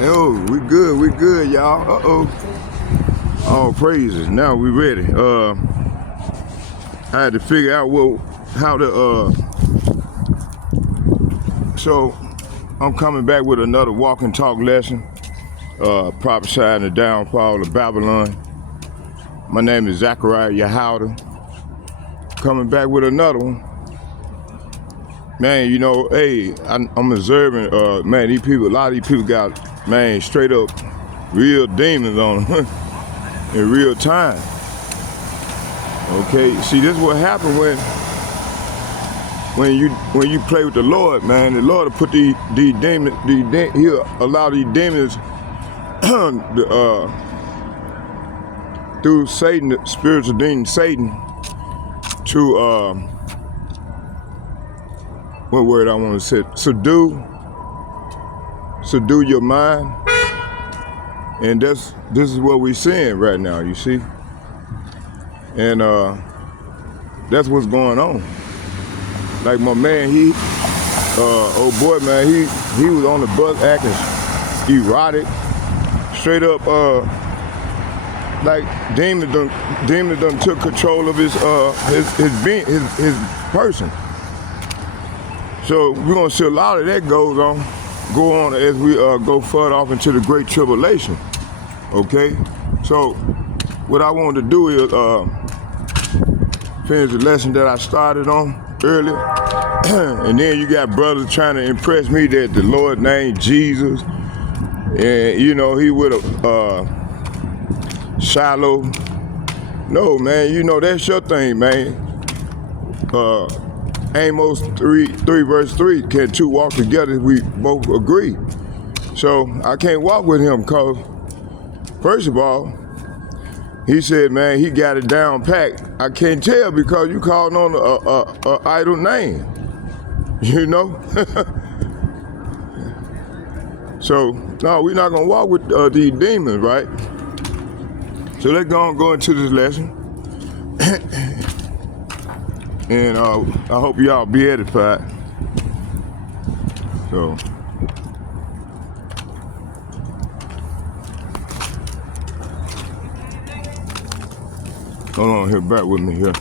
Yo, we good, y'all. Uh-oh. All praises. Now we ready. I had to figure out how to, so I'm coming back with another walk and talk lesson, prophesying the downfall of Babylon. My name is Zachariah Yahouda. Coming back with another one. Man, you know, hey, I'm observing, man, these people, a lot of these people got, man, straight up real demons on them in real time. Okay, see, this is what happened when you play with the Lord, man. The Lord will put these demons, he'll allow these demons through Satan, the spiritual demon Satan, to what word I want to say? Subdue your mind, and this is what we're seeing right now. You see, and that's what's going on. Like my man, old boy, man, he was on the bus acting erotic, straight up, like demons done took control of his person. So we're gonna see a lot of that go on as we go further off into the Great Tribulation. Okay, so what I wanted to do is finish the lesson that I started on earlier, and then you got brothers trying to impress me that the Lord named Jesus, and you know he with a Shiloh. No, man, you know that's your thing, man. Amos 3 verse 3, can two walk together if we both agree? So I can't walk with him because, first of all, he said, man, he got it down packed. I can't tell because you called on a idle name, you know? So, no, we're not going to walk with these demons, right? So let's go into this lesson. And I hope y'all be edified. So, hold on here, back with me here.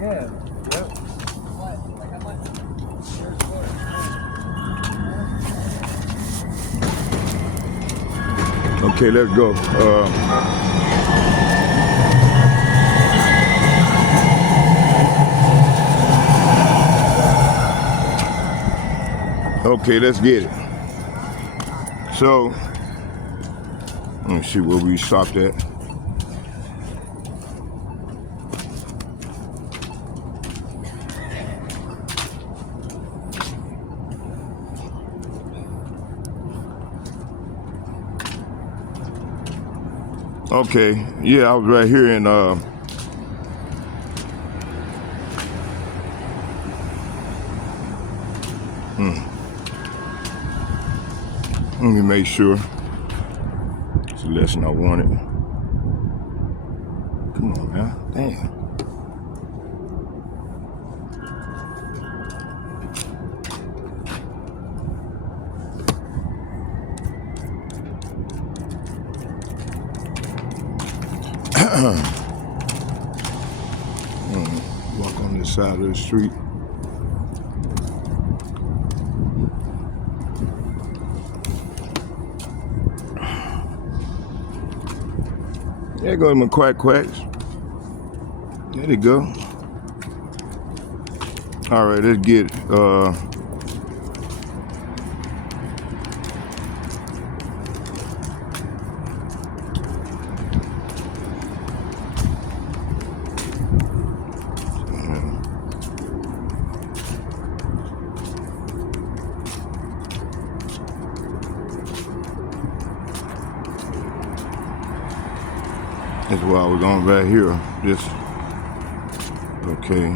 Yeah. Yep. Okay, let's go. Okay, let's get it. So, let me see where we stopped at. Okay, yeah, I was right here in let me make sure it's the lesson I wanted. Come on, man. Damn. Walk on this side of the street. There go my quacks. There they go. All right, let's get it. That's why I was on right here. Just okay.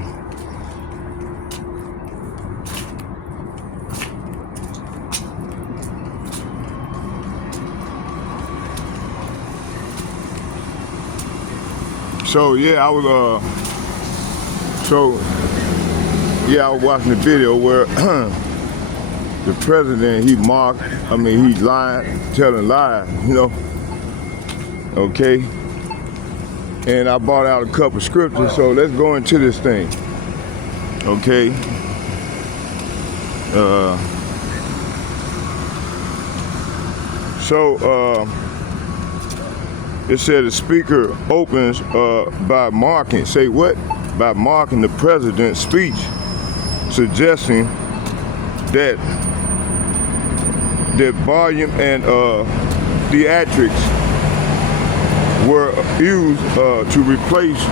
So yeah, I was I was watching the video where the president, he mocked, he lying, telling lies, okay? And I brought out a couple scriptures, so let's go into this thing, okay? It said the speaker opens by marking, say what? By marking the president's speech, suggesting that volume and theatrics were used to replace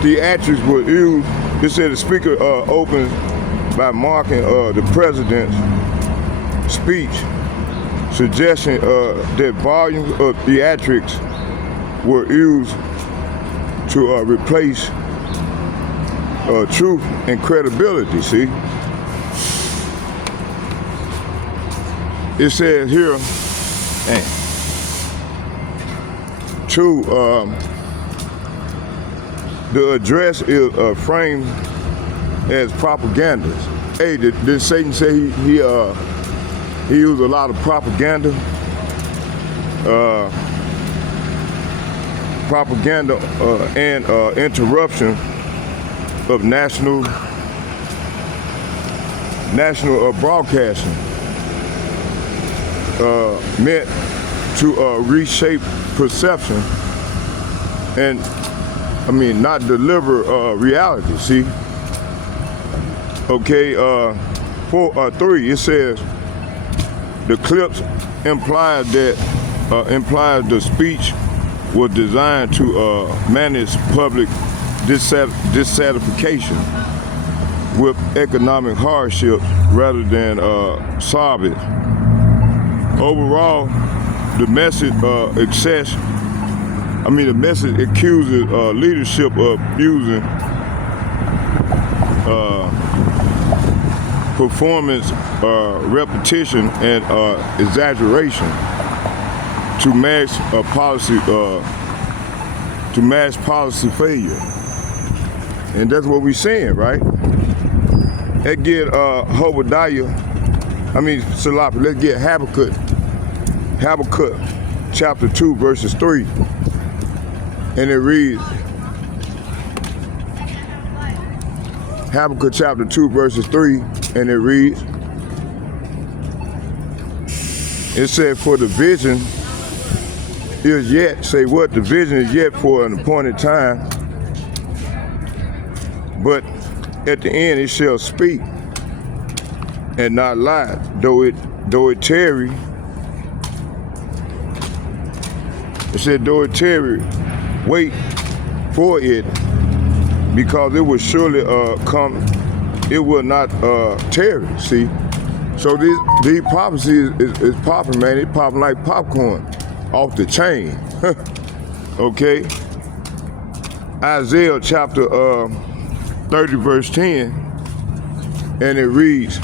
theatrics were used. It said the speaker opens by marking the president's speech, suggesting that volumes of theatrics were used to replace truth and credibility. See, it says here, the address is framed as propaganda. Hey, did Satan say he used a lot of propaganda? And interruption of national broadcasting meant to reshape perception and not deliver reality. See, okay. 3. It says the clips implied the speech was designed to manage public dissatisfaction with economic hardships rather than solve it. Overall, the message accuses leadership of using performance, repetition, and exaggeration to mask policy failure. And that's what we're saying, right? Let's get Salafi, let's get Habakkuk chapter 2, verses 3. And it reads, Habakkuk chapter 2, verses 3, and it reads, it said, for the vision is yet, say what? The vision is yet for an appointed time, but at the end it shall speak and not lie, though it tarry. It said, though it tarry, wait for it, because it will surely come. It will not tarry. See, so these prophecies is popping, man. It's popping like popcorn off the chain. Okay. Isaiah chapter 30, verse 10, and it reads,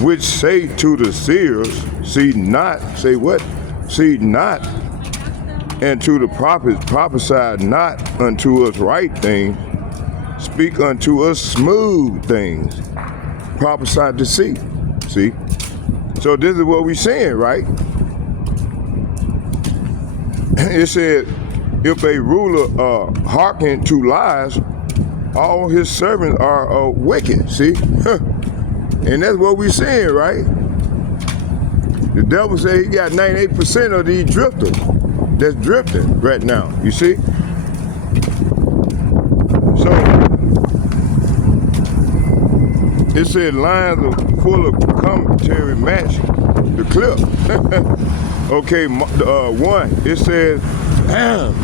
which say to the seers, see not, say what? See not, and to the prophets, prophesy not unto us right things, speak unto us smooth things, prophesy to see. See? So this is what we're saying, right? It said, if a ruler hearken to lies, all his servants are wicked. See? And that's what we're saying, right? The devil said he got 98% of these drifters that's drifting right now, you see? So, it said lines are full of commentary match the clip. Okay, 1, it says, damn,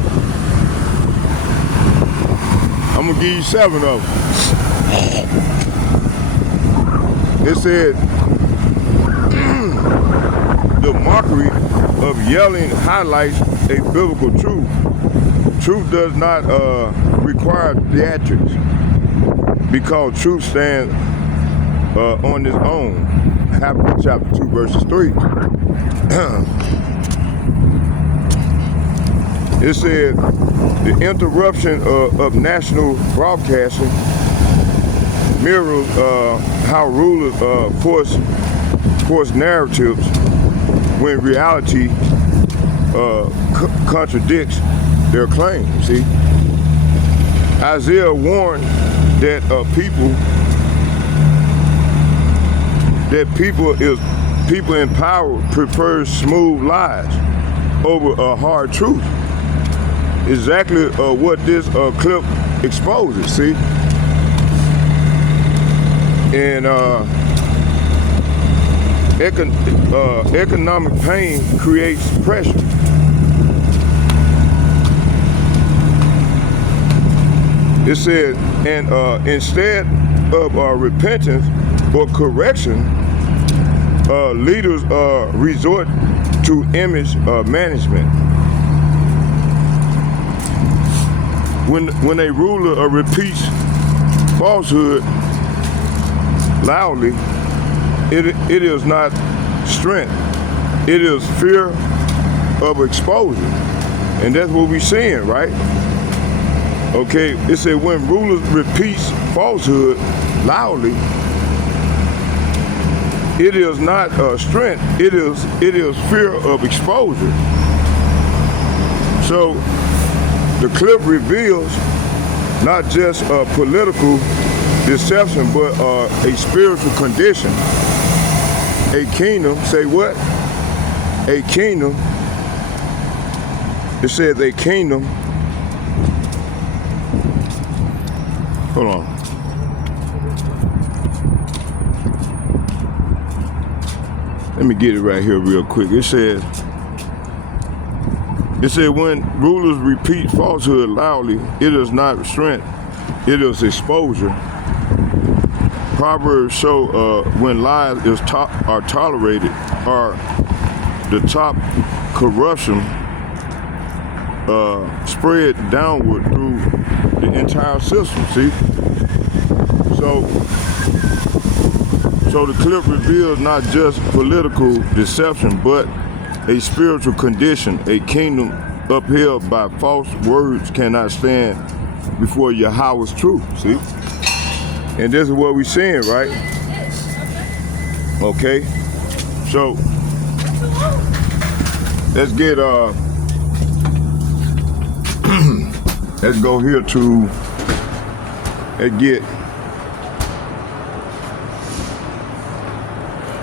I'm gonna give you 7 of them. It said, the mockery of yelling highlights a biblical truth. Truth does not require theatrics, because truth stands on its own. Habakkuk chapter 2, verses 3. It said the interruption of national broadcasting mirrors how rulers force narratives when reality contradicts their claims. See, Isaiah warned that people in power prefer smooth lies over a hard truth. Exactly what this clip exposes. See, and economic pain creates pressure. It said, and instead of repentance or correction, leaders resort to image management. When a ruler repeats falsehood loudly, it is not strength. It is fear of exposure. And that's what we're seeing, right? Okay, it said when rulers repeats falsehood loudly, it is not strength. It is fear of exposure. So the clip reveals not just a political deception, but a spiritual condition. A kingdom, say what? A kingdom. It says a kingdom. Hold on. Let me get it right here real quick. It said when rulers repeat falsehood loudly, it is not strength, it is exposure. Proverbs show when lies are tolerated, or the top corruption spread downward through the entire system. See, so the clip reveals not just political deception, but a spiritual condition. A kingdom upheld by false words cannot stand before Yahweh's truth. See, and this is what we're seeing, right? Okay, so let's get let's go here to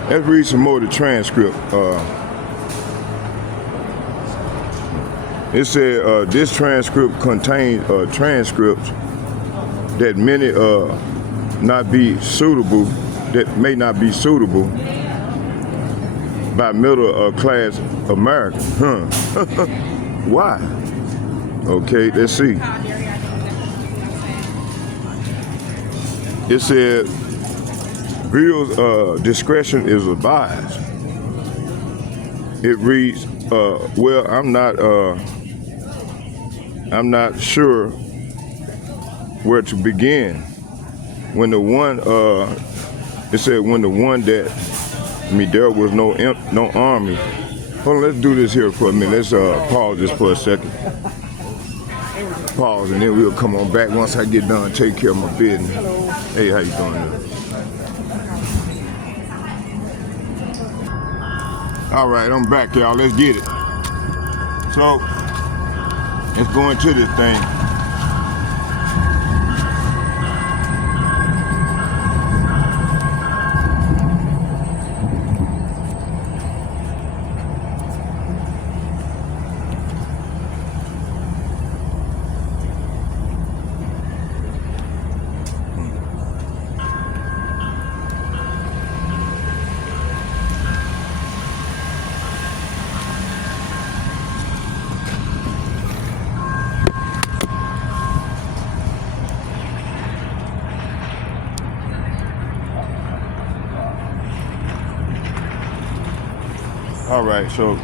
let's read some more of the transcript. It said this transcript contains transcripts that may not be suitable by middle class America. Why? Okay, let's see. It said viewers' discretion is advised. It reads, well, I'm not sure where to begin. When the one, it said when the one that, there was no army. Hold on, let's do this here for a minute. Let's pause this for a second. Pause, and then we'll come on back once I get done take care of my business. Hey, how you doing there? All right, I'm back, y'all. Let's get it. So, let's go into this thing. All right, so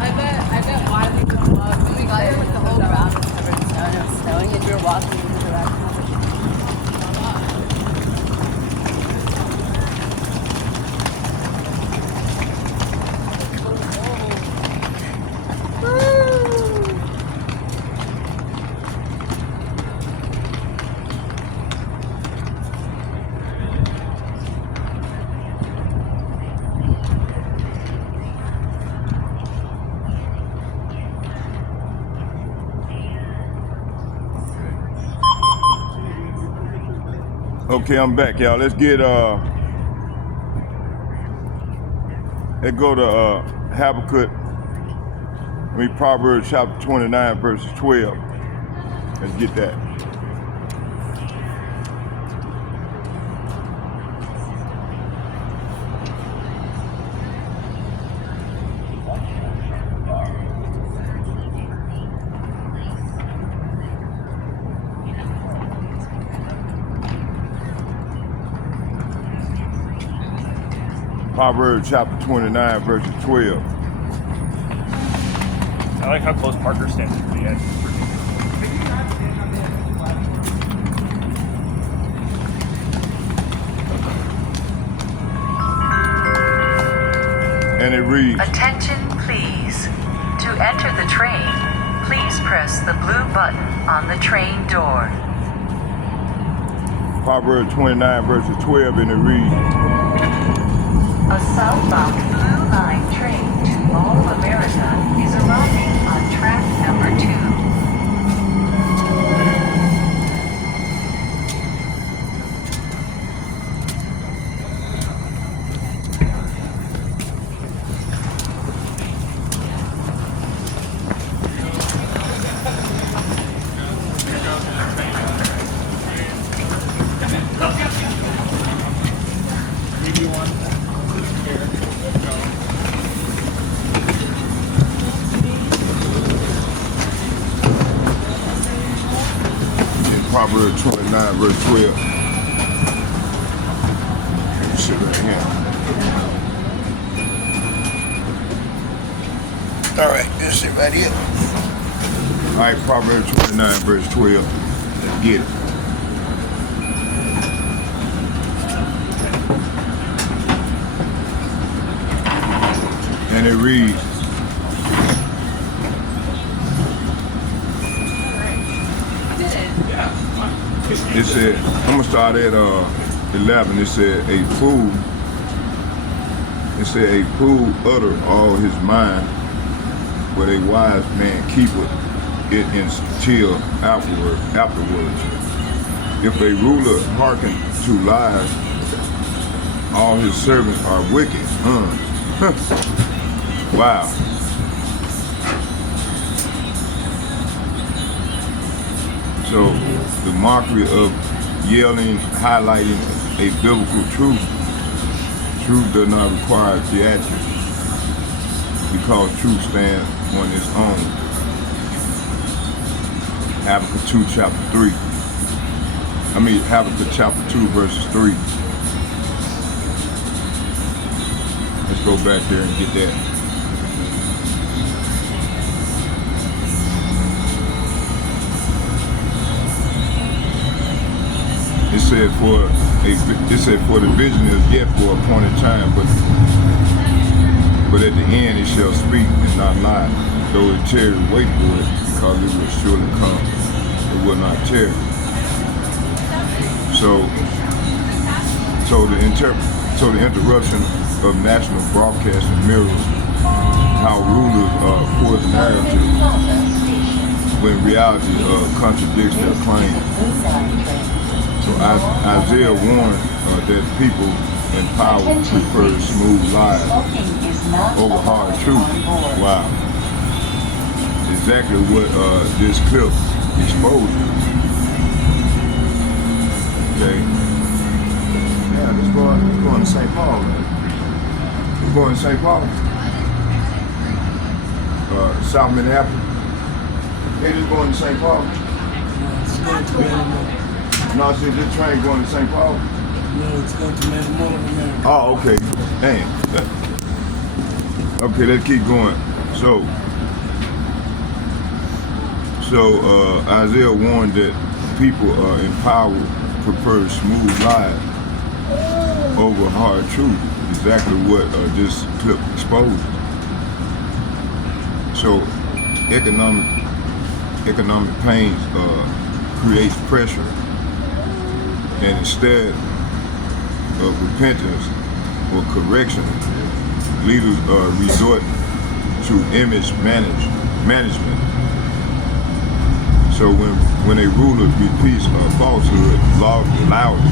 I bet Wiley don't love me. Okay, I'm back, y'all. Let's get let's go to Habakkuk. Proverbs chapter 29, verses 12. Let's get that. Proverbs chapter 29, verses 12. I like how close Parker stands to the edge. And it reads, Attention, please. To enter the train, please press the blue button on the train door. Proverbs 29, verses 12, and it reads, A southbound Blue Line train to Mall of America is arriving on track number 2. Proverbs 29, verse 12. Sit right here. All right, this is right here. All right, Proverbs 29, verse 12. Let's get it. And it reads, it said, I'm gonna start at 11. It said, a fool utter all his mind, but a wise man keepeth it until afterwards. If a ruler hearken to lies, all his servants are wicked. Wow. So the mockery of yelling, highlighting a biblical truth does not require theatrics, because truth stands on its own. Habakkuk 2, chapter 3. Habakkuk chapter 2, verses 3. Let's go back there and get that. It said for the vision is yet for a appointed time, but at the end it shall speak and not lie. Though it tarry, wait for it, because it will surely come. It will not tarry. So the interruption of national broadcasting mirrors how rulers force narrative when reality contradicts their claim. So Isaiah warned that people in power prefer smooth lies over hard truth. Wow. Exactly what this clip exposes. Okay. Yeah, let's go to St. Paul, man. We're going to St. Paul. South Minneapolis. They just going to St. Paul. It's going to Minneapolis. No, I said this train going to St. Paul. No, it's going to Minneapolis. Oh, okay. Damn. Okay, let's keep going. So Isaiah warned that people in power prefer smooth lies over hard truth. Exactly what this clip exposed. So economic pains creates pressure, and instead of repentance or correction, leaders resort to image management. So when a ruler repeats a falsehood loudly,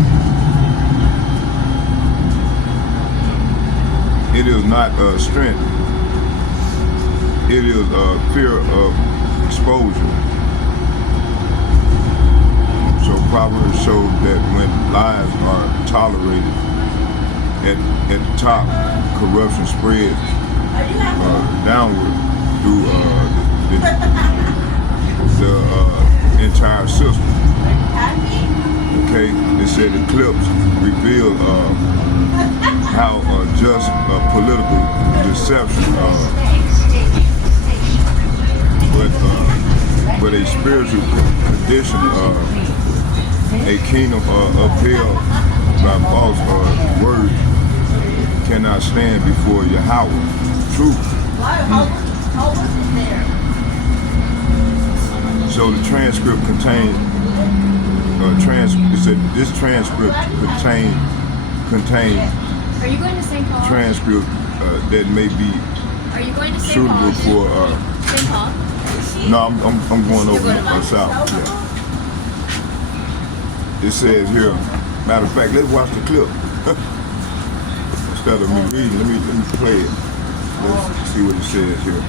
it is not strength. It is fear of exposure. So Proverbs show that when lies are tolerated at the top, corruption spreads downward through the entire system. Okay, it said the clips reveal how just political deception, but a spiritual condition, a kingdom upheld by false words cannot stand before Yahweh. Truth. So the transcript contains. It said this transcript contains Are you going to St. Paul? transcript that may be Are you going to St. suitable Paul? for. St. Paul? No, I'm going over going to south. Yeah. It says here. Matter of fact, let's watch the clip instead of me reading. Let me play it. Let's see what it says here.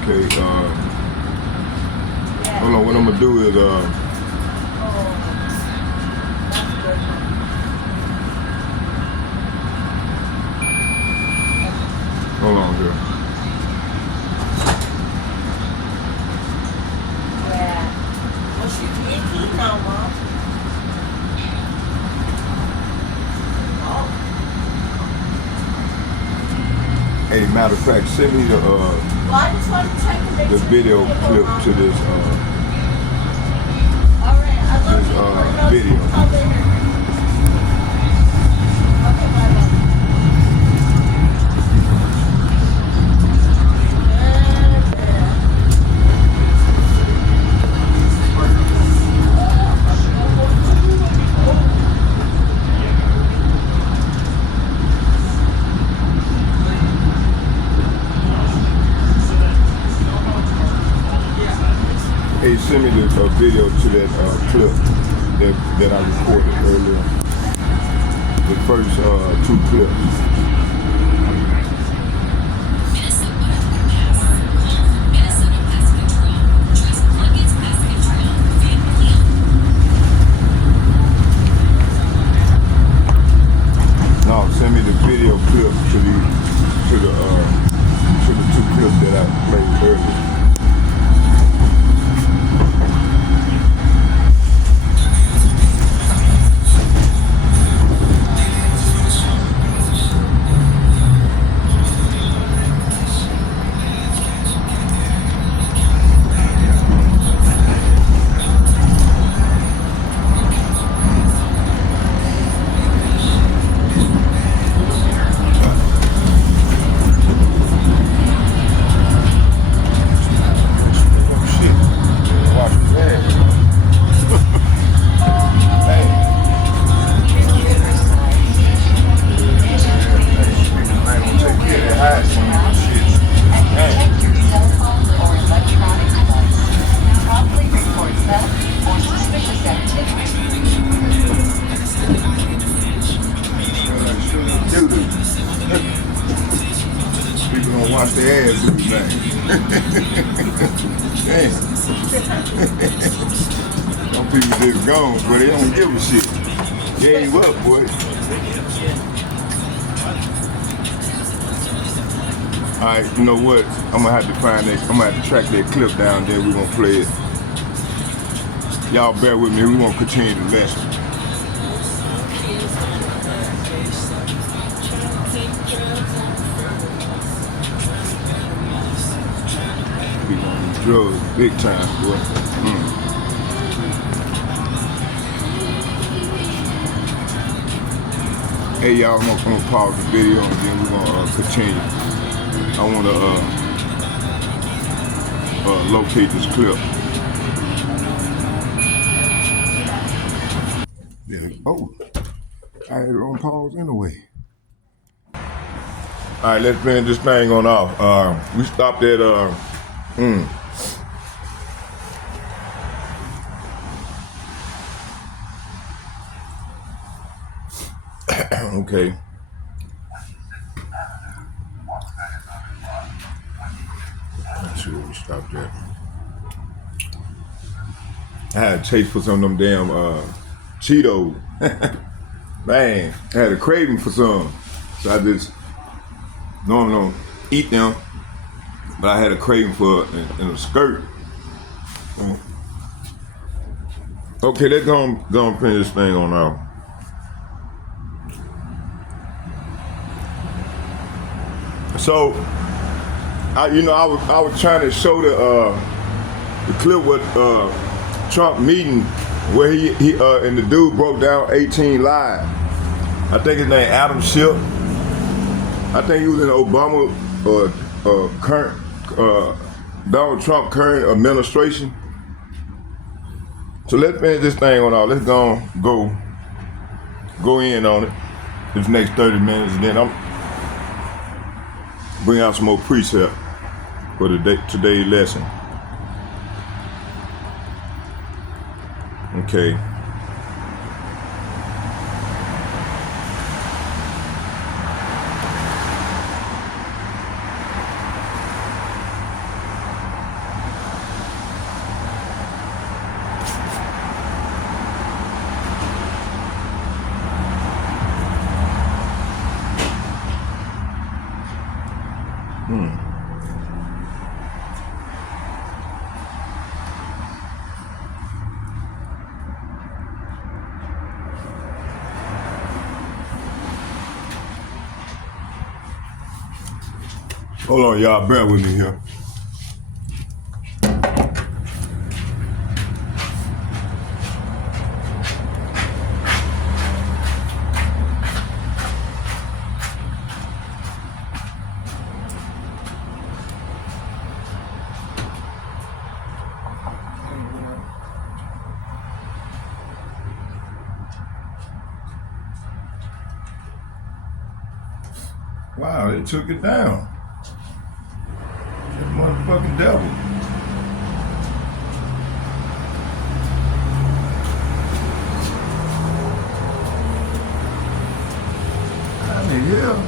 Okay, hold on, what I'm gonna do is hold on here. Well, she did keep now, Mom. Hey, matter of fact, send me the Well, I just wanted to check if they video clip to this All right, I love this you. video. Okay, bye-bye. Hey, send me the video to that clip that I recorded earlier. The first two clips. No, send me the video clip to the two clips that I played earlier. People don't wash their ass, do man. Damn. Some people just gone, but they don't give a shit. Gave up, boy. Alright, you know what? I'm gonna have to find that. I'm gonna have to track that clip down there. We're gonna play it. Y'all bear with me. We're gonna continue the lesson. Be on these drugs big time, boy. Hey y'all, I'm gonna pause the video and then we're gonna continue. I wanna locate this clip. Yeah. Oh, I had it on pause anyway. All right, let's finish this thing on off. We stopped at okay. Let's see where we stopped at. I had a taste for some of them damn Cheetos. Man, I had a craving for some. So I just normally don't eat them, but I had a craving for it in a skirt. Okay, let's go and finish this thing on out. So, I was trying to show the clip with Trump meeting where he and the dude broke down 18 lies. I think his name Adam Schiff. I think he was in Obama current Donald Trump current administration. So let's finish this thing on all. Let's go in on it this next 30 minutes, and then I'm bring out some more precept for today's lesson. Okay. Hold on, y'all. Bear with me here. Wow, they took it down. That motherfucking devil. How the hell?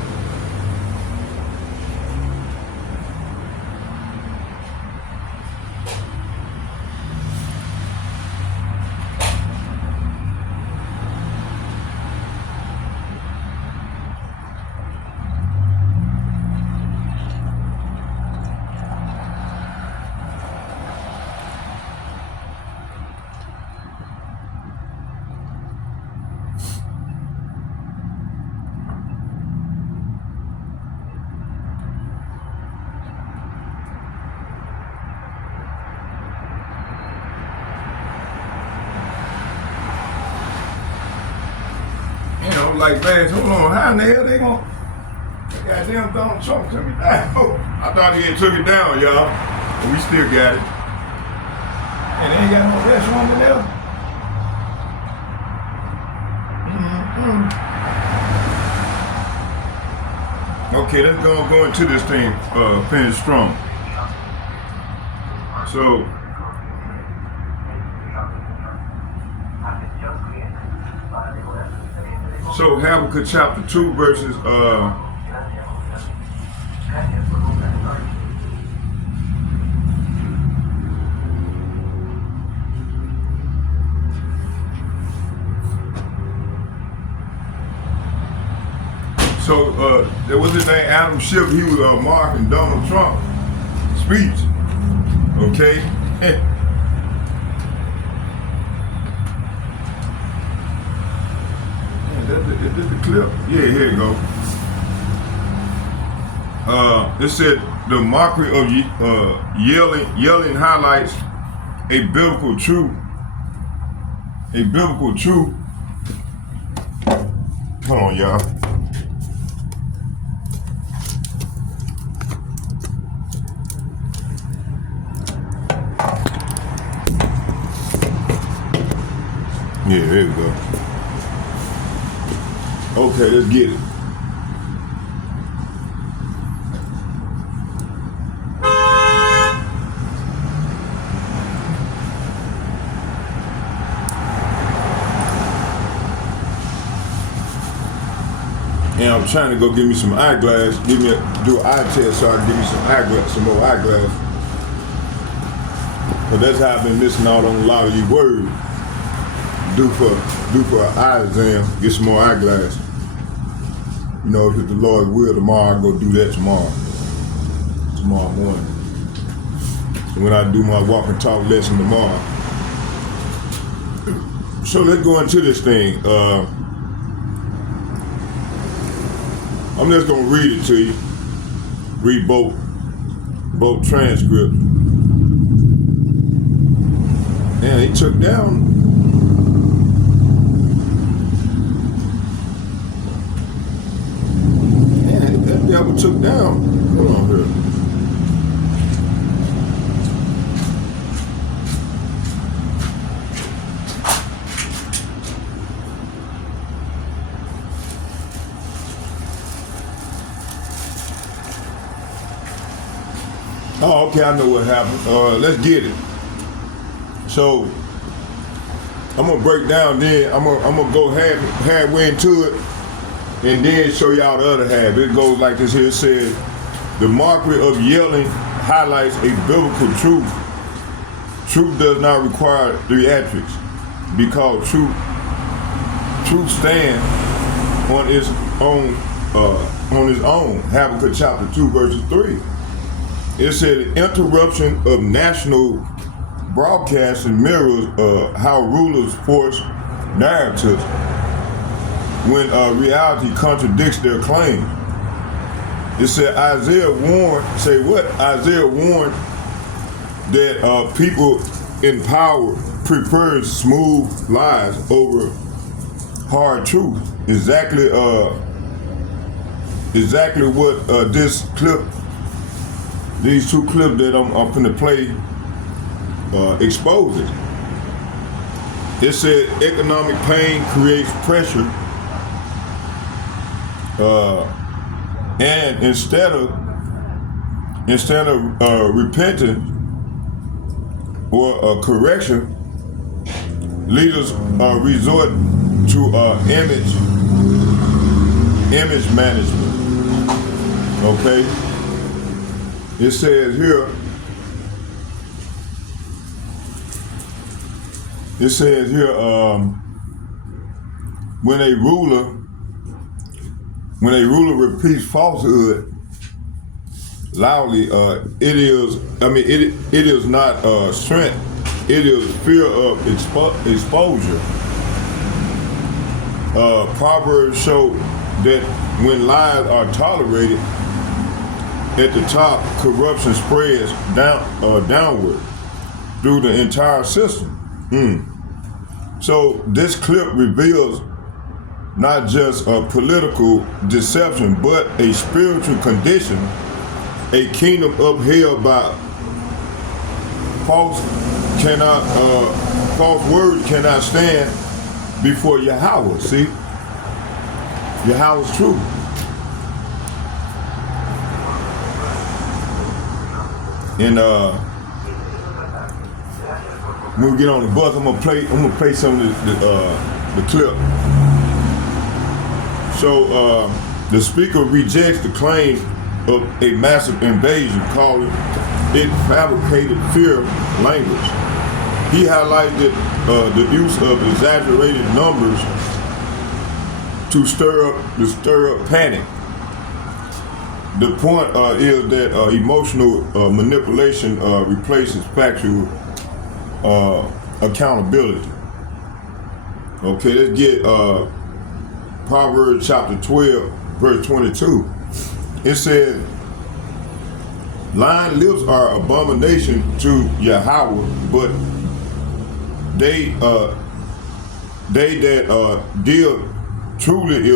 Like, man, hold on, how in the hell they gonna goddamn Donald Trump took it down? I thought he had took it down, y'all. But we still got it. And they ain't got no restroom in there. Okay, let's go into this thing, finish strong. So Habakkuk chapter 2 verses there was his name Adam Schiff. He was marking Donald Trump's speech. Okay. Is this the clip? Yeah, here you go. It said the mockery of yelling highlights a biblical truth. A biblical truth. Hold on, y'all. Yeah, there you go. Okay, let's get it. and I'm trying to go get me some eyeglass, do an eye test so I can get me some more eyeglass. But that's how I've been missing out on a lot of these words. Do for an eye exam, get some more eyeglass. You know, if it's the Lord's will, tomorrow I'll go do that tomorrow morning. So when I do my walk and talk lesson tomorrow. So let's go into this thing. I'm just gonna read it to you. Read both transcripts. And he took down. Man, that devil took down. Hold on here. Oh, okay, I know what happened. Let's get it. So I'm gonna break down. Then I'm gonna go halfway into it, and then show y'all the other half. It goes like this here. It says the mockery of yelling highlights a biblical truth. Truth does not require theatrics, because truth stands on its own. Habakkuk chapter 2, verses 3. It said interruption of national broadcasting mirrors how rulers force narratives when reality contradicts their claims. It said Isaiah warned that people in power prefer smooth lies over hard truth. Exactly what these two clips that I'm finna play exposes. It said economic pain creates pressure, and instead of repentance or correction, leaders resort to image management. Okay. It says here, when a ruler repeats falsehood loudly, it is not strength, it is fear of exposure. Proverbs show that when lies are tolerated, at the top, corruption spreads downward through the entire system. So this clip reveals not just a political deception, but a spiritual condition, a kingdom upheld by false words cannot stand before Yahweh. See, Yahweh's truth. And when we get on the bus, I'm gonna play some of the clip. So the speaker rejects the claim of a massive invasion, calling it fabricated fear language. He highlighted the use of exaggerated numbers to stir up panic. The point is that emotional manipulation replaces factual accountability. Okay, let's get Proverbs chapter 12, verse 22. It says, lying lips are abomination to Yahweh, but they that deal truly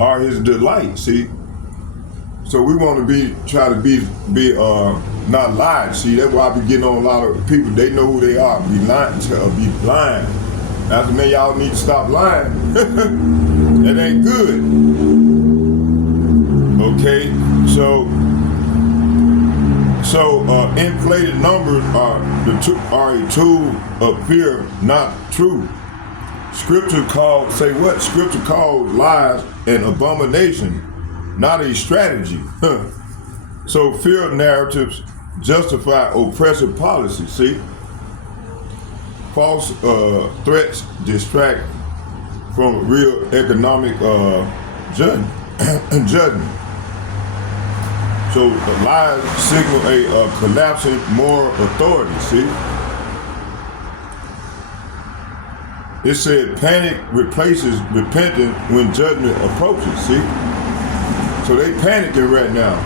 are his delight. See? So we want to try to be not lying. See, that's why I be getting on a lot of people. They know who they are. Be lying. That's man, y'all need to stop lying. It ain't good. Okay, so inflated numbers are a tool of fear, not truth. Scripture calls, say what? Scripture calls lies an abomination, not a strategy. So fear narratives justify oppressive policies, see? False threats distract from real economic judgment. So the lies signal a collapsing moral authority, see? It said panic replaces repentance when judgment approaches, see? So they panicking right now.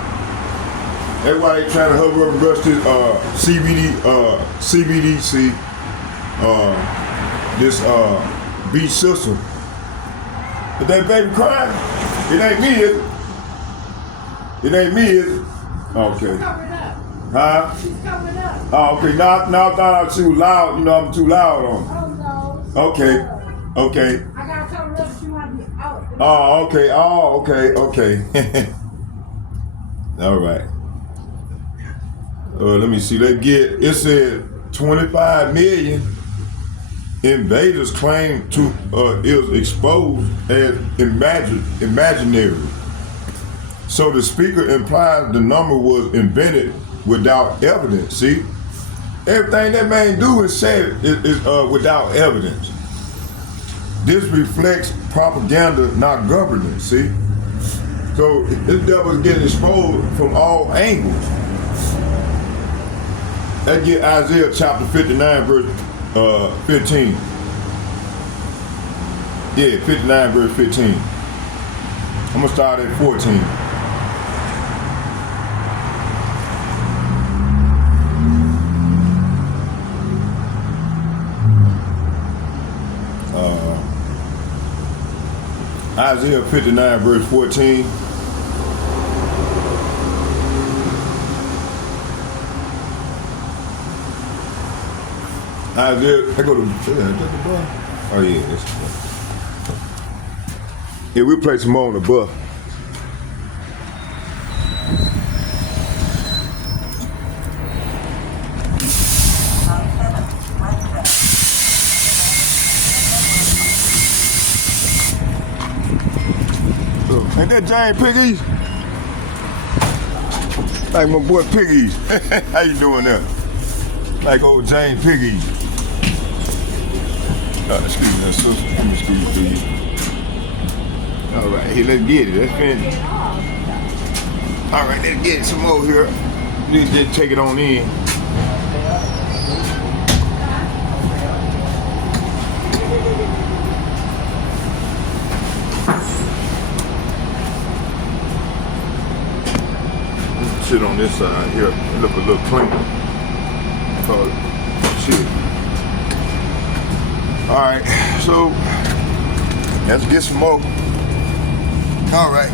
That's why they trying to hurry up and rush this CBDC, this beach system. But that baby crying, it ain't me, is it? It ain't me, is it? Okay. Huh? She's coming up. Oh, okay. Now I thought she was loud. You know, I'm too loud on. Oh, no. Okay. Okay. I gotta tell her that she might be out. Oh, okay. Oh, okay. Okay. All right. Let me see. Let's get. It said 25 million invaders claim to is exposed as imaginary. So the speaker implies the number was invented without evidence. See, everything that man do is said is without evidence. This reflects propaganda, not governance. See, so this devil is getting exposed from all angles. Let's get Isaiah chapter 59, verse 15. Yeah, 59, verse 15. I'm gonna start at 14. Isaiah 59, verse 14. Isaiah, I go to, oh yeah, that's the bus. Yeah, we'll play some more on the bus. Ain't that James Piggies? Like my boy Piggies. How you doing there? Like old James Piggies. Excuse me, sister. Let me squeeze through you. All right, here, let's get it. Let's finish. All right, let's get it some more here. You just take it on in. Shit on this side here, look a little cleaner. Shit. All right, so let's get some more. All right.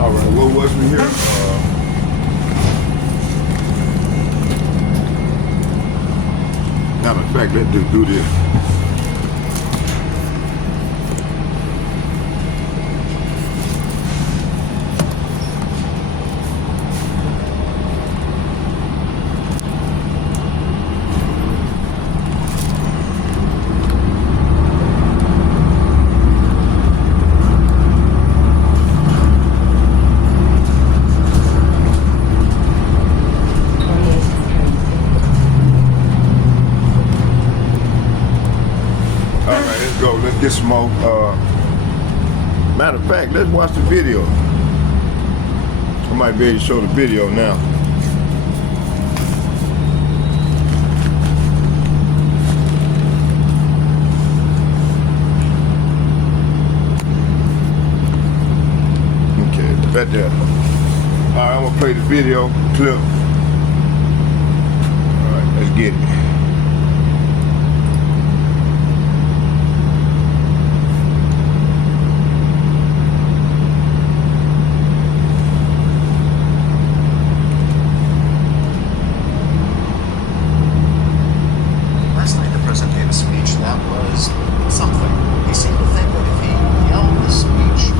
All right, what was we here? Matter of fact, let's do this. Let's get some more. Matter of fact, let's watch the video. I might be able to show the video now. Okay, right there. All right, I'm gonna play the video clip. All right, let's get it. Speech that was something. He seemed to think that if he yelled the speech,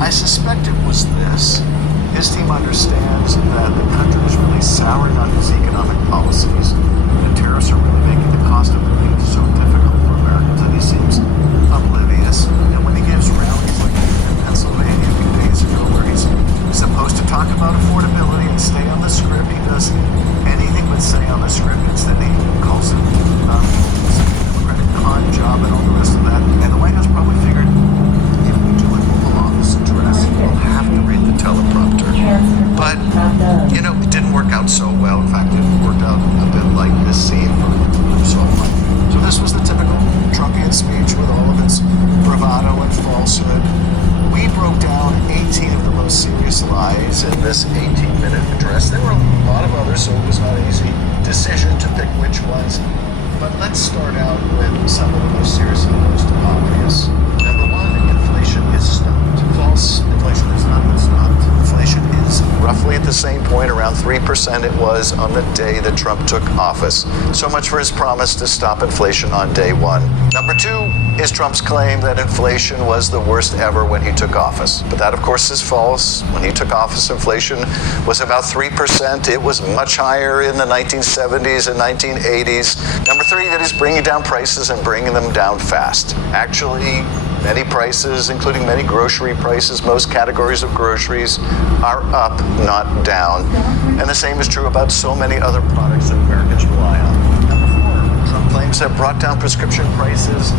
I suspect it was this. His team understands that the country is really souring on his economic policies. The tariffs are really making the cost of living so difficult for Americans, and he seems oblivious. And when he gives rallies like in Pennsylvania a few days ago, where he's supposed to talk about affordability and stay on the script, he does anything but stay on the script. Instead, he calls it a Democratic con job and all the rest of that. And the White House probably figured, if we do an Oval Office address, we'll have to read the teleprompter. But, you know, it didn't work out so well. In fact, it worked out a bit like this scene from Selma. So this was the typical Trumpian speech with all of its bravado and falsehood. We broke down 18 of the most serious lies in this 18-minute address. There were a lot of others, so it was not an easy decision to pick which ones. But let's start out with some of the most serious and most obvious. Number one, inflation is stopped. False. Inflation is not stopped. Inflation is roughly at the same point, around 3% it was on the day that Trump took office. So much for his promise to stop inflation on day one. Number two is Trump's claim that inflation was the worst ever when he took office. But that, of course, is false. When he took office, inflation was about 3%. It was much higher in the 1970s and 1980s. Number three, that he's bringing down prices and bringing them down fast. Actually, many prices, including many grocery prices, most categories of groceries, are up, not down. And the same is true about so many other products that Americans rely on. Number four, Trump claims have brought down prescription prices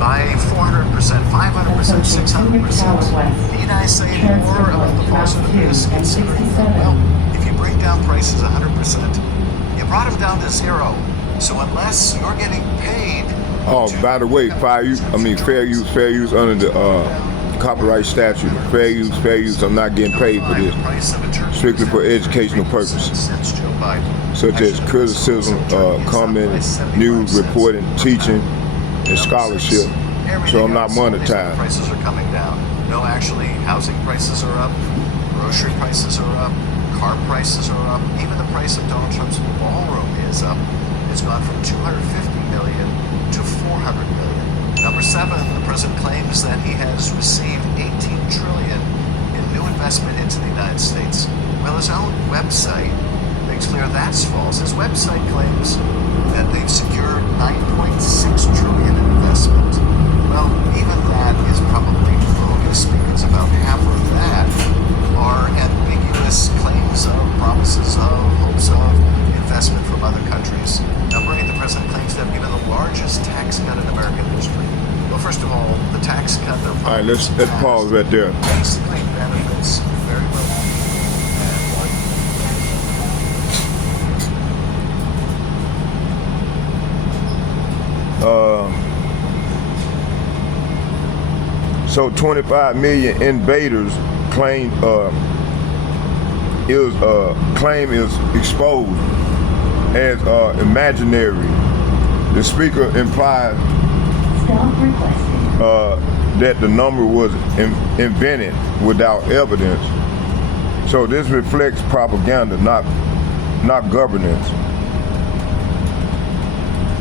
by 400%, 500%, 600%. Need I say more about the falsehood of this? Considering, well, if you bring down prices 100%, you brought them down to zero. So unless you're getting paid. Oh, by the way, fair use under the copyright statute. Fair use. I'm not getting paid for this. Strictly for educational purposes, such as criticism, comment, news reporting, teaching, and scholarship. So I'm not monetized. Prices are coming down. No, actually, housing prices are up. Grocery prices are up. Car prices are up. Even the price of Donald Trump's ballroom is up. It's gone from $250 million to $400 million. Number seven, the president claims that he has received $18 trillion in new investment into the United States. Well, his own website makes clear that's false. His website claims that they've secured $9.6 trillion in investment. Well, even that is probably bogus, because about half of that are ambiguous claims of, promises of, hopes of investment from other countries. Number eight, the president claims to have given the largest tax cut in American history. Well, first of all, the tax cut they're All right, let's pause right there. basically benefits very well. So 25 million invaders claim is exposed as imaginary. The speaker implied that the number was invented without evidence. So this reflects propaganda, not governance.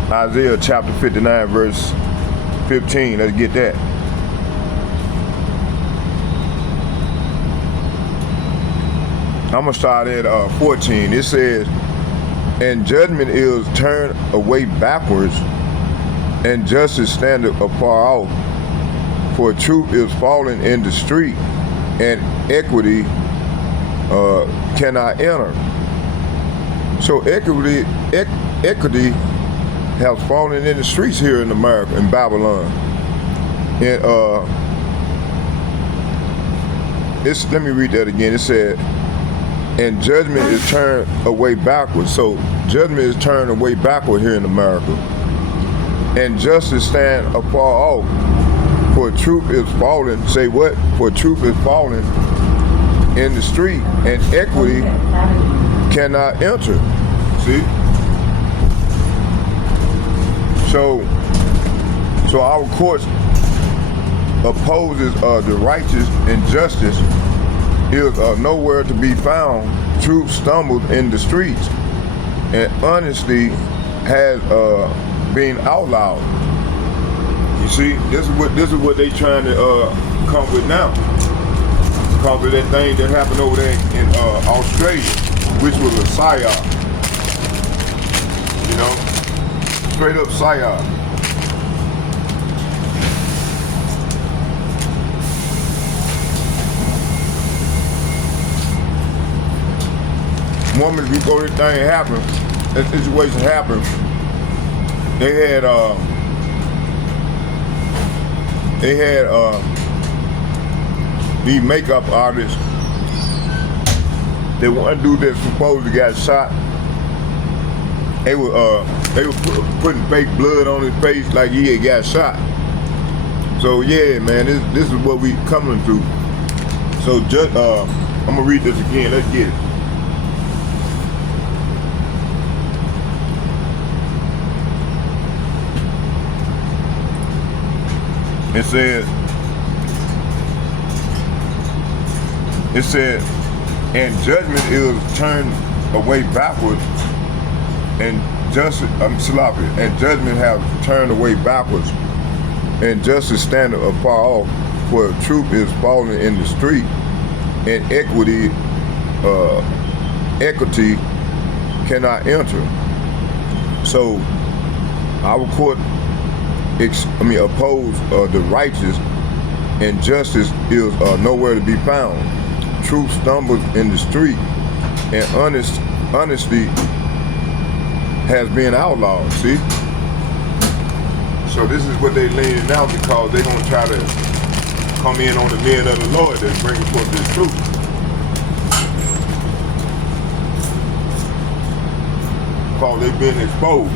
Isaiah chapter 59 verse 15. Let's get that. I'm gonna start at 14. It says, and judgment is turned away backwards, and justice standeth afar off. For truth is fallen in the street, and equity cannot enter. So equity has fallen in the streets here in America, in Babylon. And let me read that again. It said, and judgment is turned away backwards. So judgment is turned away backward here in America. And justice stand afar off. For truth is fallen. Say what? For truth is fallen in the street, and equity cannot enter. See? So our courts opposes the righteous, and justice is nowhere to be found. Truth stumbles in the streets, and honesty has been outlawed. You see, this is what they trying to come with now. because of that thing that happened over there in Australia, which was a psyop. You know, straight up psyop. Moments before this thing happened, that situation happened, they had these makeup artists. They one dude that supposedly got shot. They were putting fake blood on his face like he had got shot. So yeah, man, this is what we coming through. So just I'm gonna read this again. Let's get it. It said, and judgment is turned away backwards, and and judgment have turned away backwards, and justice standeth afar off, for truth is falling in the street, and equity cannot enter. So our court oppose the righteous, and justice is nowhere to be found. Truth stumbles in the street, and honesty has been outlawed. See? So this is what they leaning out, because they're gonna try to come in on the men of the Lord that's bringing forth this truth. Because they've been exposed.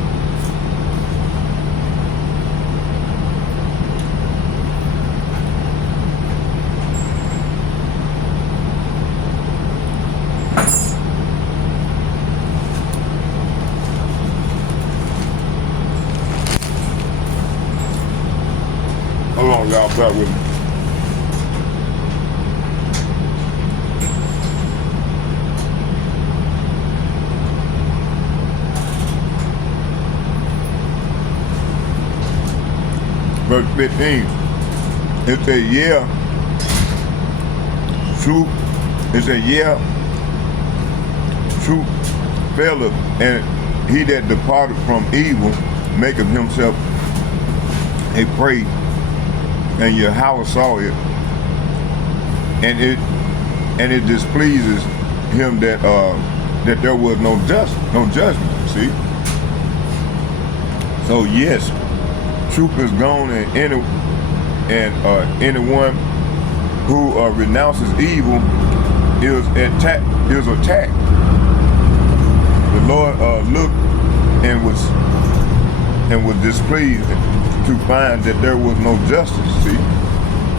Hold on, y'all, bear with me. Verse 15. It says, yeah, truth. It says, yeah, truth faileth, and he that departed from evil maketh himself a prey. And Yahweh saw it, and it displeases him that there was no judgment. See, so yes, truth is gone, and anyone who renounces evil is attacked. The Lord looked and was displeased to find that there was no justice. See,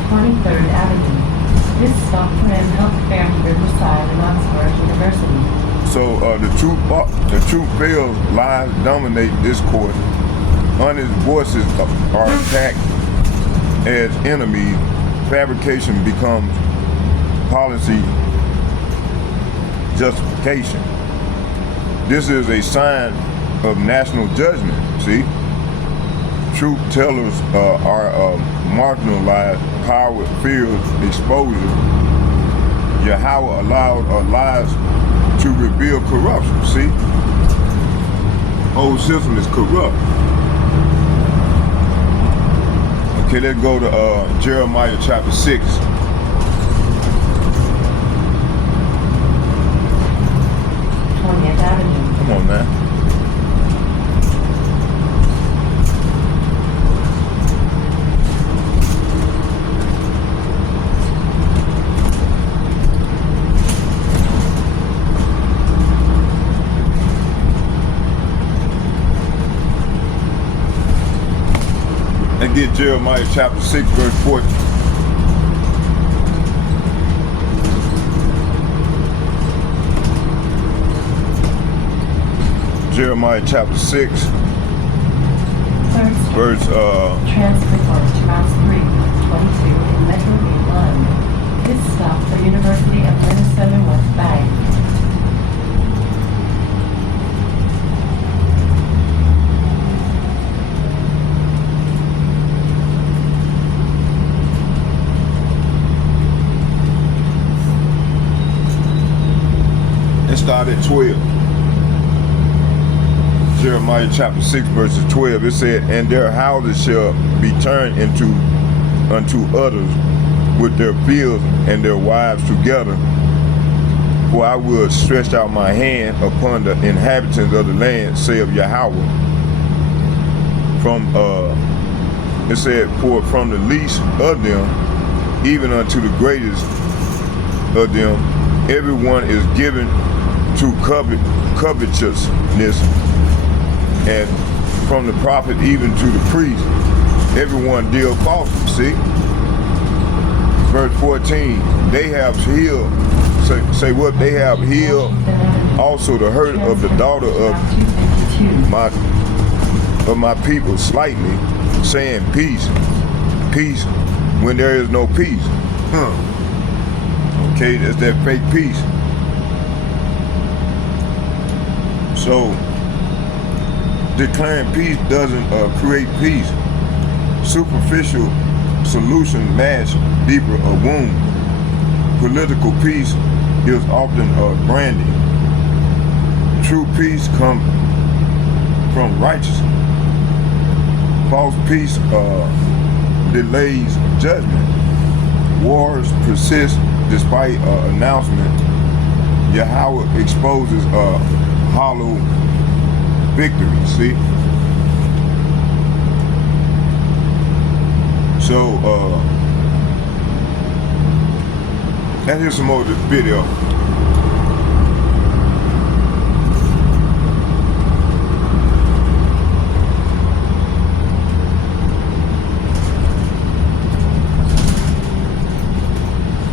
23rd Avenue. This stop ran healthcare Riverside and Oxford University. So the truth fails, lies dominate this court. Honest voices are attacked as enemies. Fabrication becomes policy justification. This is a sign of national judgment. See, truth tellers are marginalized, power, fears, exposure. Yahweh allowed lies to reveal corruption. See, whole system is corrupt. Okay, let's go to Jeremiah chapter 6. Come on, man. And get Jeremiah chapter 6, verse 14. Jeremiah chapter 6, verse Transfer to Route 322 in Metro Line. This stop for University of Minnesota West Bank. start at 12. Jeremiah chapter 6, verses 12. It said, and their houses shall be turned unto others with their fields and their wives together. For I will stretch out my hand upon the inhabitants of the land, saith Yahweh. It said, for from the least of them, even unto the greatest of them, everyone is given to covetousness, and from the prophet even to the priest, everyone deal falsely. See? Verse 14, they have healed, say what? They have healed also the hurt of the daughter of my people slightly, saying peace, peace, when there is no peace. Okay, that's that fake peace. So, declaring peace doesn't create peace. Superficial solution mask deeper a wound. Political peace is often branding. True peace comes from righteousness. False peace delays judgment. Wars persist despite announcement. Yahweh exposes hollow victory. See? So, and here's some more of this video.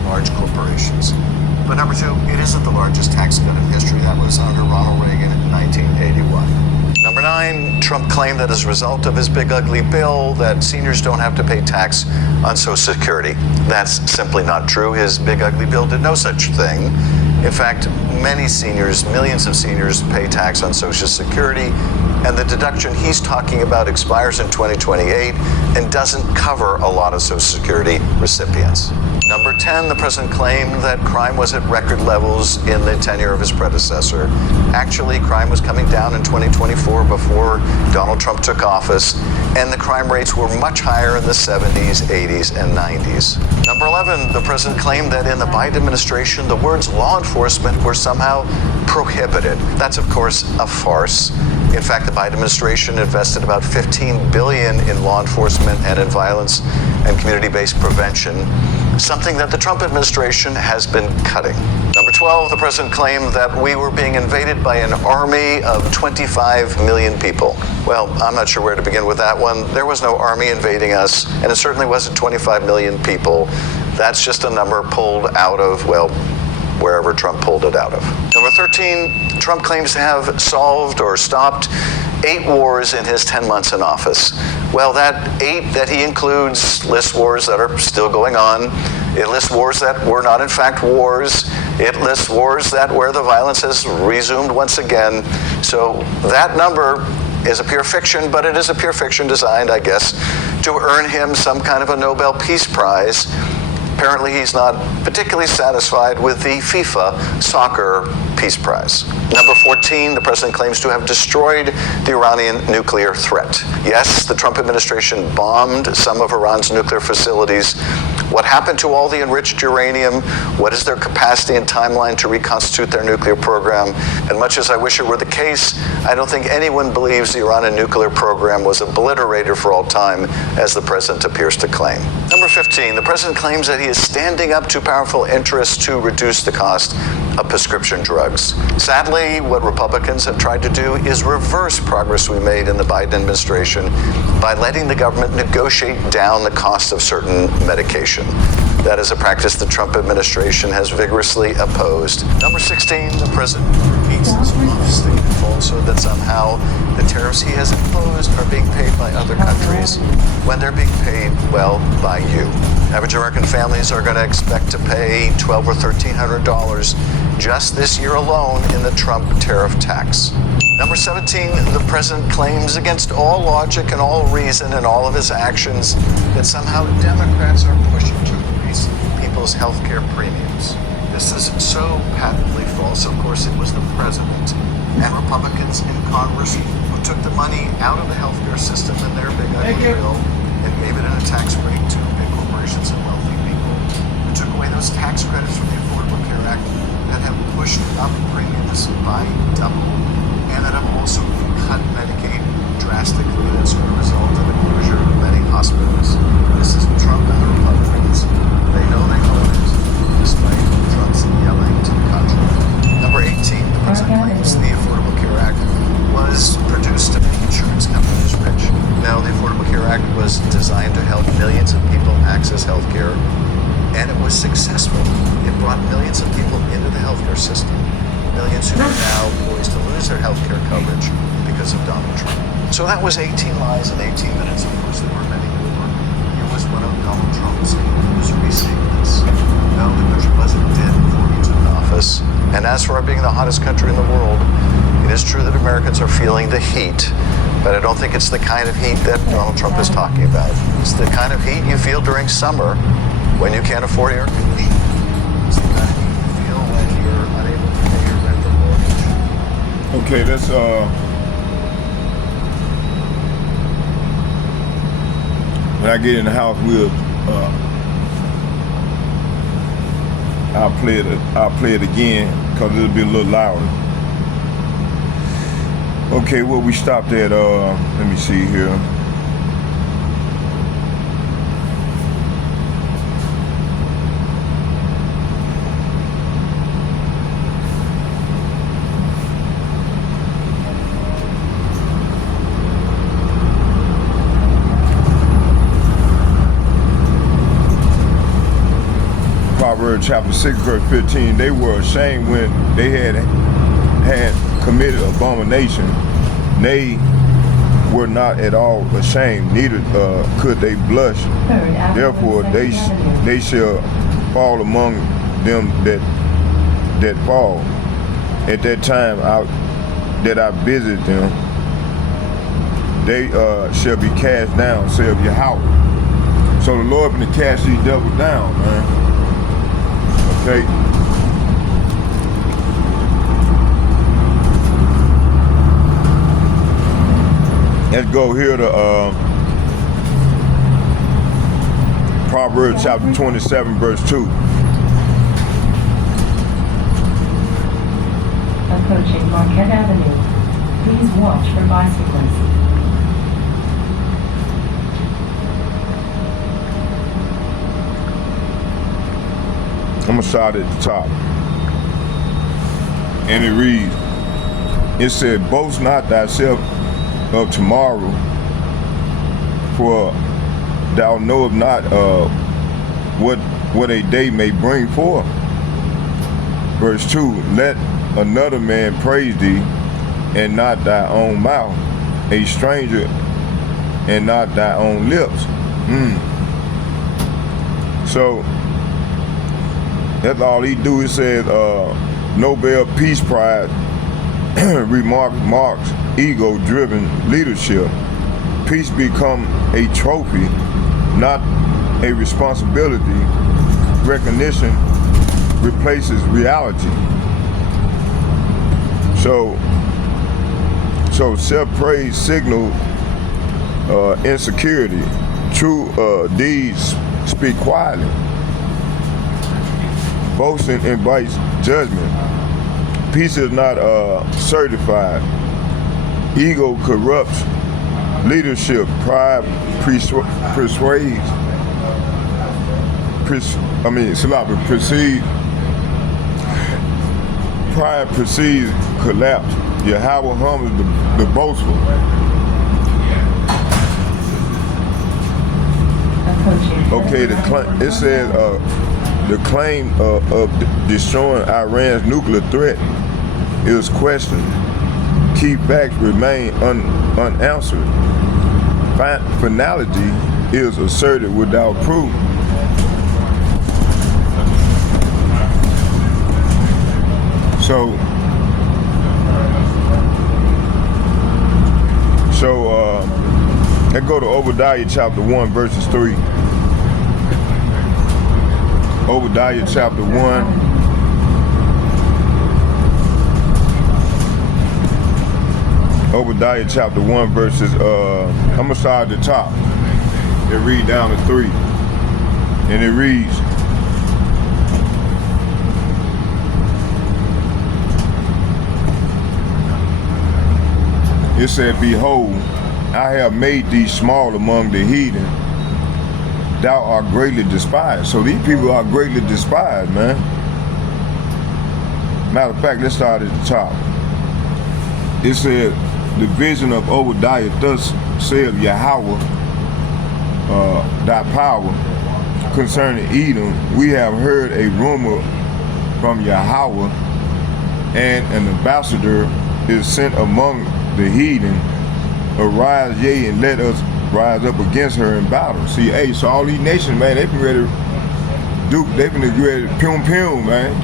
Large corporations. But number two, it isn't the largest tax cut in history. That was under Ronald Reagan in 1981. Number 9, Trump claimed that as a result of his big ugly bill that seniors don't have to pay tax on Social Security. That's simply not true. His big ugly bill did no such thing. In fact, many seniors, millions of seniors, pay tax on Social Security, and the deduction he's talking about expires in 2028 and doesn't cover a lot of Social Security recipients. Number 10, the president claimed that crime was at record levels in the tenure of his predecessor. Actually, crime was coming down in 2024 before Donald Trump took office, and the crime rates were much higher in the 70s, 80s, and 90s. Number 11, the president claimed that in the Biden administration, the words law enforcement were somehow prohibited. That's, of course, a farce. In fact, the Biden administration invested about $15 billion in law enforcement and in violence and community-based prevention, something that the Trump administration has been cutting. Number 12, the president claimed that we were being invaded by an army of 25 million people. Well, I'm not sure where to begin with that one. There was no army invading us, and it certainly wasn't 25 million people. That's just a number pulled out of, well, wherever Trump pulled it out of. Number 13, Trump claims to have solved or stopped 8 wars in his 10 months in office. Well, that 8 that he includes lists wars that are still going on. It lists wars that were not in fact wars. It lists wars that where the violence has resumed once again. So that number is a pure fiction, but it is a pure fiction designed, I guess, to earn him some kind of a Nobel Peace Prize. Apparently, he's not particularly satisfied with the FIFA Soccer Peace Prize. Number 14, the president claims to have destroyed the Iranian nuclear threat. Yes, the Trump administration bombed some of Iran's nuclear facilities. What happened to all the enriched uranium? What is their capacity and timeline to reconstitute their nuclear program? And much as I wish it were the case, I don't think anyone believes the Iranian nuclear program was obliterated for all time, as the president appears to claim. Number 15, the president claims that he is standing up to powerful interests to reduce the cost of prescription drugs. Sadly, what Republicans have tried to do is reverse progress we made in the Biden administration by letting the government negotiate down the cost of certain medication. That is a practice the Trump administration has vigorously opposed. Number 16, the president repeats this statement falsehood that somehow the tariffs he has imposed are being paid by other countries when they're being paid, well, by you. Average American families are going to expect to pay $1,200 or $1,300 just this year alone in the Trump tariff tax. Number 17, the president claims against all logic and all reason and all of his actions that somehow Democrats are pushing to increase people's health care premiums. This is so patently false. Of course, it was the president and Republicans in Congress who took the money out of the healthcare system in their big ugly bill and gave it in a tax break to big corporations and wealthy people. Who took away those tax credits from the Affordable Care Act that have pushed up premiums by double and that have also cut Medicaid drastically. That's a result of the closure of many hospitals. This is Trump and the Republicans. They know it, despite Trump's yelling to the contrary. Number 18, the president claims the Affordable Care Act was produced to make insurance companies rich. No, the Affordable Care Act was designed to help millions of people access health care, and it was successful. It brought millions of people into the healthcare system. Millions who are now poised to lose their health care coverage because of Donald Trump. So that was 18 lies in 18 minutes. Of course, there were many more. Here was one of Donald Trump's illusory statements. No, the country wasn't dead before he took office. And as for our being the hottest country in the world, it is true that Americans are feeling the heat, but I don't think it's the kind of heat that Donald Trump is talking about. It's the kind of heat you feel during summer when you can't afford air conditioning. It's the kind of heat you feel when you're unable to pay your rent or mortgage. Okay, that's when I get in the house, I'll play it again because it'll be a little louder. Okay, well, we stopped at let me see here. Proverbs chapter 6, verse 15, they were ashamed when they had committed abomination. They were not at all ashamed, neither could they blush. Therefore, they shall fall among them that fall. At that time that I visit them, they shall be cast down, saith Yahweh. So the Lord finna cast these devils down, man. Okay. Let's go here to Proverbs chapter 27, verse 2. Approaching Marquette Avenue. Please watch for bicyclists. I'm gonna start at the top. And it reads, it said, boast not thyself of tomorrow, for thou knowest not what a day may bring forth. Verse 2, let another man praise thee, and not thy own mouth, a stranger, and not thy own lips. So that's all he do. It says Nobel Peace Prize marks ego-driven leadership. Peace become a trophy, not a responsibility. Recognition replaces reality. So self-praise signals insecurity. True deeds speak quietly. Boasting invites judgment. Peace is not certified. Ego corrupts leadership. Pride precedes pride precedes collapse. Yahweh humbles the boastful. Okay, it says the claim of destroying Iran's nuclear threat is questioned. Key facts remain unanswered. Finality is asserted without proof. So let's go to Obadiah chapter 1, verses 3. Obadiah chapter 1, Obadiah chapter 1 verses, I'm gonna start at the top and read down to 3. And it reads, it said, behold, I have made thee small among the heathen. Thou art greatly despised. So these people are greatly despised, man. Matter of fact, let's start at the top. It said, the vision of Obadiah, thus saith Yahweh, thy power, concerning Edom. We have heard a rumor from Yahweh, and an ambassador is sent among the heathen. Arise, yea, and let us rise up against her in battle. See, hey, so all these nations, man, they been ready to do, they been ready to pum, man.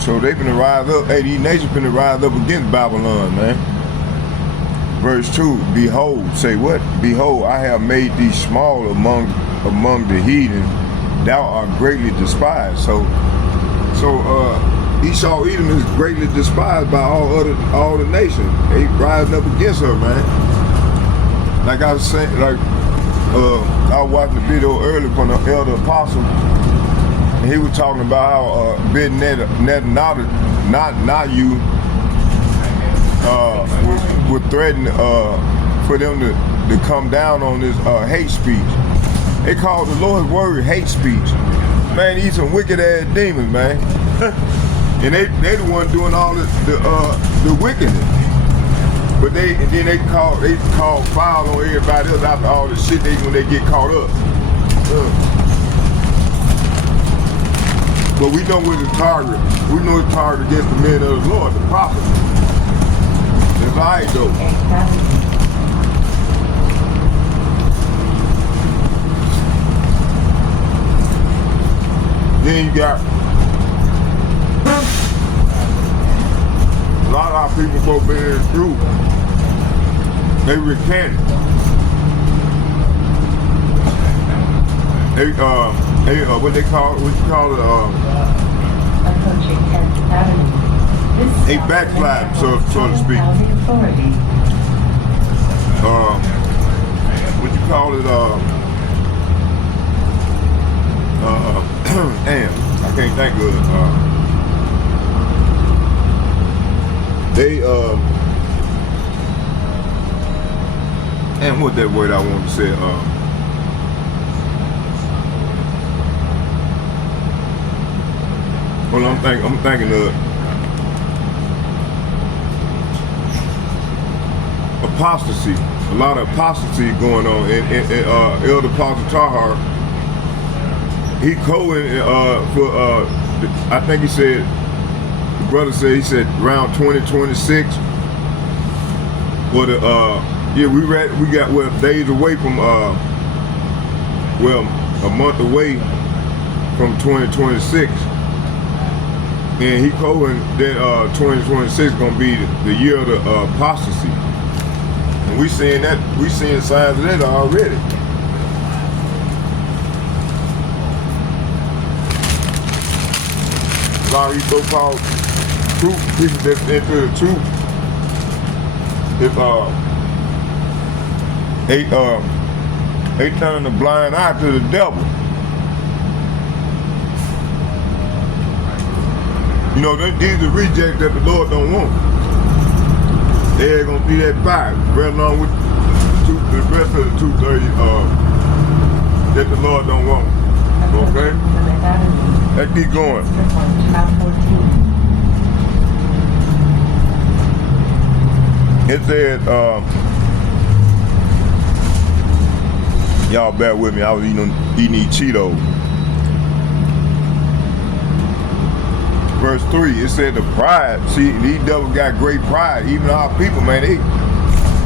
So they finna rise up, hey, these nations finna rise up against Babylon, man. Verse 2, behold, say what? Behold, I have made thee small among the heathen. Thou art greatly despised. So Esau Edom is greatly despised by all the nations. They rising up against her, man. Like I was saying, like I was watching the video earlier from the elder apostle, and he was talking about how Ben Netanyahu would threaten for them to come down on this hate speech. They called the Lord's word hate speech. Man, these some wicked ass demons, man. And they the one doing all the wickedness. But then they call foul on everybody else after all the shit when they get caught up. But we know where the target. We know the target against the men of the Lord, the prophets. That's all right though. Then you got a lot of our people go being through. They recanted. They what you call it? A backslide, so to speak. What you call it? Damn, I can't think of it. And what that word I want to say? Well, I'm thinking of apostasy. A lot of apostasy going on. And Elder Apostle Tahar, he coding for I think he said, the brother said, he said around 2026. Well, we got days away from a month away from 2026. And he coding that 2026 gonna be the year of the apostasy. And we seeing signs of that already. A lot of these so-called truth people that's into the truth, they turning a blind eye to the devil. You know, these are rejects that the Lord don't want. They're gonna be that fire, right along with the rest of the 230 that the Lord don't want. Okay? Let's keep going. It said, y'all bear with me, I was eating these Cheetos. Verse 3, it said the pride. See, these devils got great pride. Even our people, man,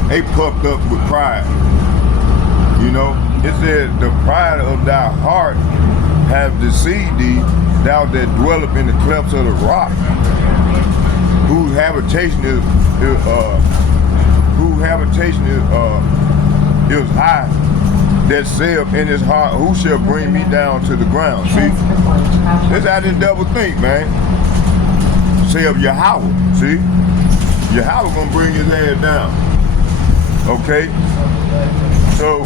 they puffed up with pride. You know, it said the pride of thy heart have deceived thee, thou that dwelleth in the clefts of the rock, whose habitation is high, that saith in his heart, who shall bring me down to the ground? See, that's how this devil think, man. say of Yahweh, see? Yahweh gonna bring his ass down. Okay? So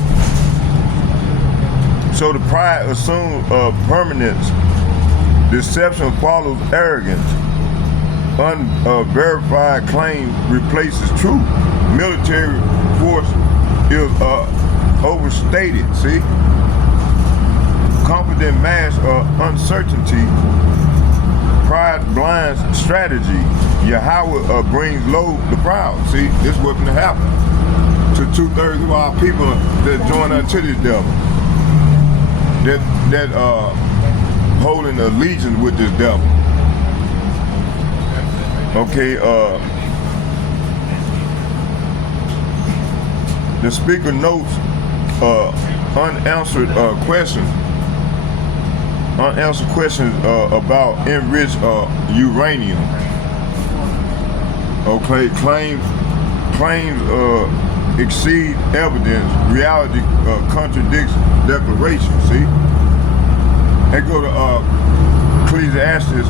the pride assumes permanence. Deception follows arrogance. Unverified claim replaces truth. Military force is overstated, see? Confident mask uncertainty. Pride blinds strategy. Yahweh brings low the proud. See, this is what's going to happen to 2/3 of our people that join unto this devil. That holding allegiance with this devil. Okay, the speaker notes unanswered questions about enriched uranium. Okay, claims exceed evidence. Reality contradicts declaration. See, they go to Ecclesiastes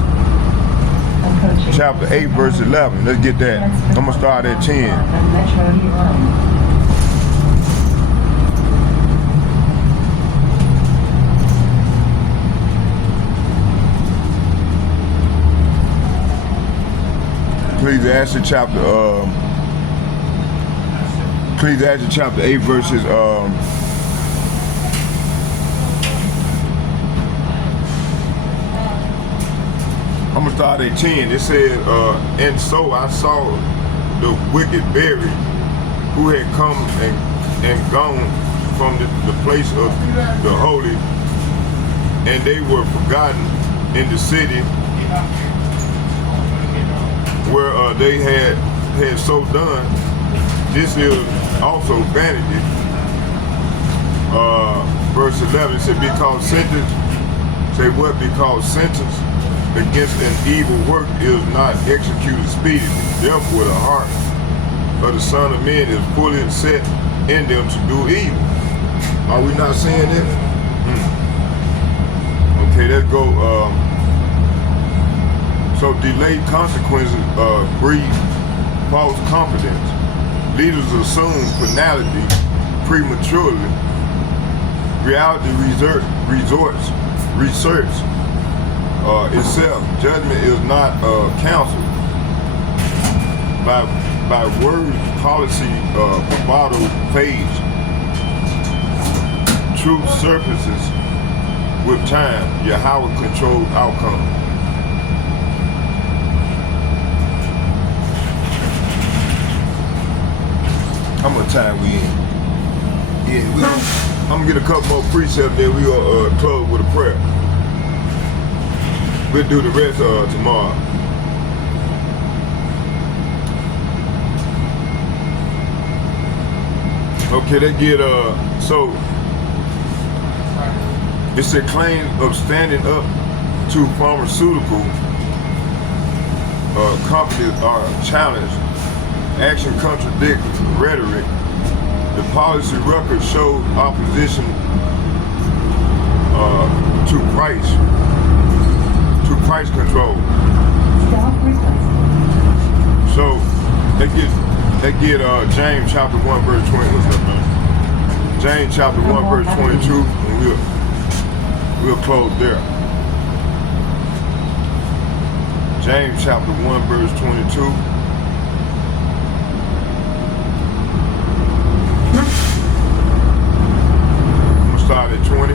chapter 8, verse 11. Let's get that. I'm gonna start at 10. Ecclesiastes chapter 8 verses I'm gonna start at 10. It says, and so I saw the wicked buried, who had come and gone from the place of the holy, and they were forgotten in the city where they had so done. This is also vanity. Verse 11 said, because sentence, say what? Because sentence against an evil work is not executed speedily. Therefore the heart of the Son of Man is fully set in them to do evil. Are we not saying this? Okay, let's go. So delayed consequences breed false confidence. Leaders assume finality prematurely. Reality research itself. Judgment is not counseled by word, policy, bravado fades. Truth surfaces with time. Yahweh controls outcome. How much time we in? Yeah, I'm gonna get a couple more precepts, then we gonna close with a prayer. We'll do the rest tomorrow. Okay, they get so it's a claim of standing up to pharmaceutical companies are challenged. Action contradicts rhetoric. The policy record shows opposition to price control. So they get James chapter 1 verse 20. What's up, man? James chapter 1 verse 22, and we'll close there. James chapter 1 verse 22. Start at 20.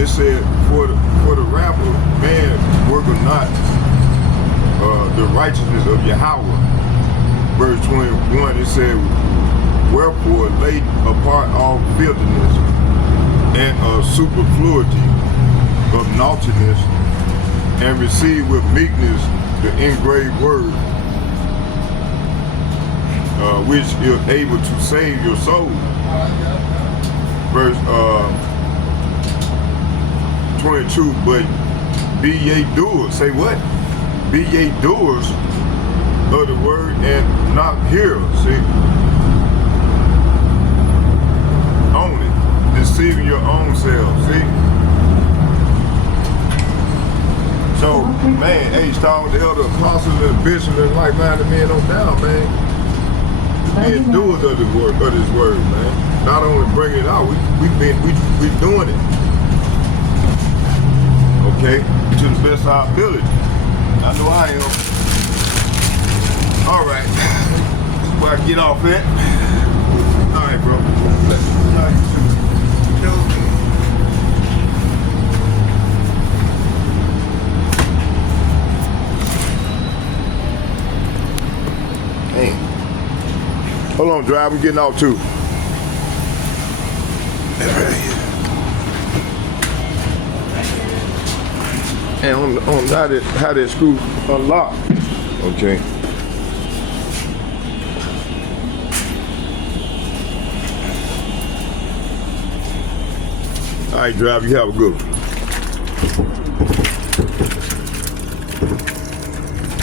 It said, for the wrath of man worketh not the righteousness of Yahweh. Verse 21, it said, wherefore lay apart all filthiness and superfluity of naughtiness, and receive with meekness the engraved word, which is able to save your soul. Verse 22, but be ye doers. Say what? Be ye doers of the word and not hearers. See? Only deceiving your own selves. See? So, man, hey, start with the elder apostles and bishops and like-minded men on down, man. Being doers of the word, man. Not only bringing it out, we doing it. Okay, to the best of our ability. I know I am. All right, this is where I get off at. All right, bro. All right. Damn. Hold on, driver. I'm getting off too. And on how that screw unlock. Okay. All right, driver. You have a good one.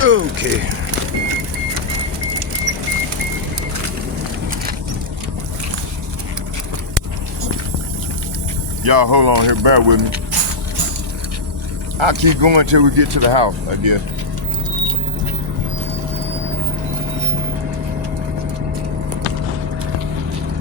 Okay. Y'all hold on here, bear with me. I'll keep going till we get to the house, I guess.